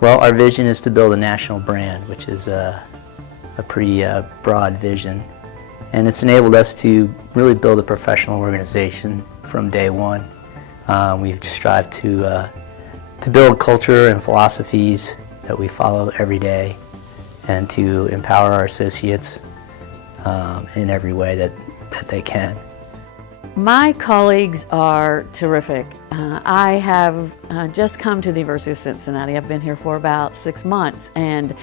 Well, our vision is to build a national brand, which is a pretty broad vision. And it's enabled us to really build a professional organization from day one. We've strived to build culture and philosophies that we follow every day, and to empower our associates in every way that they can. My colleagues are terrific. I have just come to the University of Cincinnati. I've been here for about 6 months, and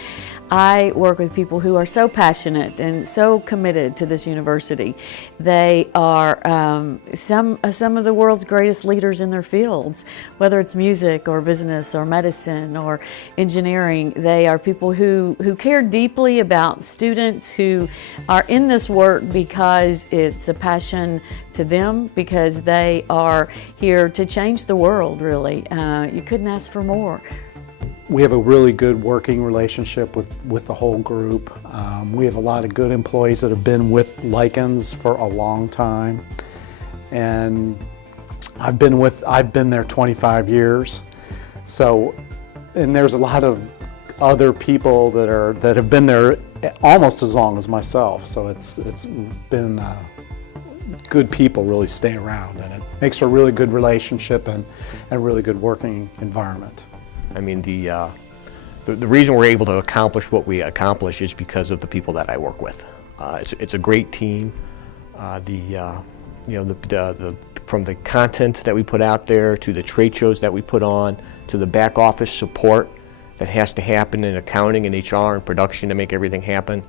I work with people who are so passionate and so committed to this university. They are some of the world's greatest leaders in their fields, whether it's music or business or medicine or engineering. They are people who care deeply about students, who are in this work because it's a passion to them, because they are here to change the world, really. You couldn't ask for more. We have a really good working relationship with the whole group. We have a lot of good employees that have been with Likens for a long time, and I've been there 25 years. So, and there's a lot of other people that have been there almost as long as myself. So it's been good people really stay around, and it makes for a really good relationship and a really good working environment. I mean, the reason we're able to accomplish what we accomplish is because of the people that I work with. It's a great team. From the content that we put out there, to the trade shows that we put on, to the back office support that has to happen in accounting and HR and production to make everything happen.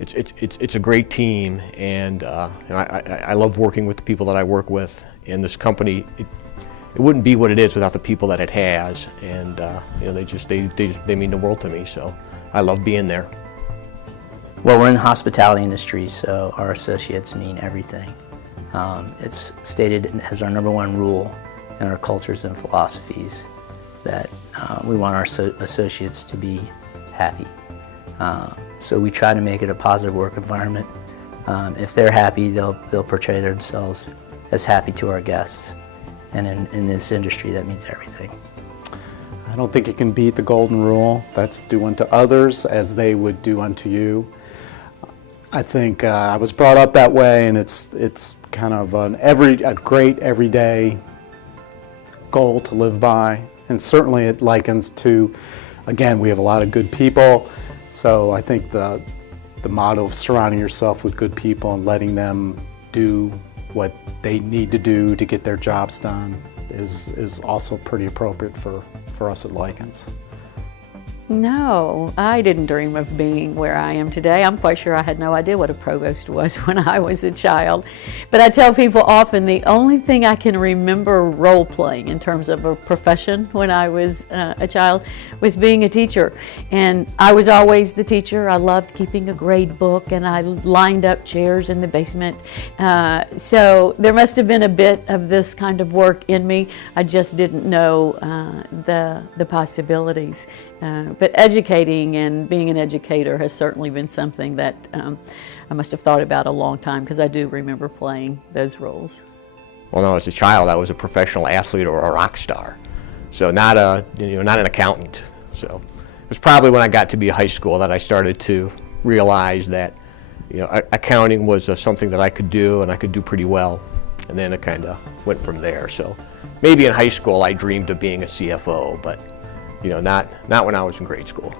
It's a great team, and I love working with the people that I work with. And this company, it wouldn't be what it is without the people that it has, and they mean the world to me. So I love being there. Well, we're in the hospitality industry, so our associates mean everything. It's stated as our #1 rule in our cultures and philosophies that we want our associates to be happy. So we try to make it a positive work environment. If they're happy, they'll portray themselves as happy to our guests. And in this industry, that means everything. I don't think you can beat the golden rule. That's do unto others as they would do unto you. I think I was brought up that way, and it's kind of a great everyday goal to live by. And certainly it likens to, again, we have a lot of good people. So I think the motto of surrounding yourself with good people and letting them do what they need to do to get their jobs done is also pretty appropriate for us at Likens. No, I didn't dream of being where I am today. I'm quite sure I had no idea what a provost was when I was a child. But I tell people often the only thing I can remember role playing in terms of a profession when I was a child was being a teacher. And I was always the teacher. I loved keeping a grade book, and I lined up chairs in the basement. So there must have been a bit of this kind of work in me. I just didn't know the possibilities. But educating and being an educator has certainly been something that I must have thought about a long time, because I do remember playing those roles. Well, no, as a child, I was a professional athlete or a rock star, so not an accountant. So it was probably when I got to be high school that I started to realize that accounting was something that I could do, and I could do pretty well, and then it kind of went from there. So maybe in high school I dreamed of being a CFO, but not when I was in grade school.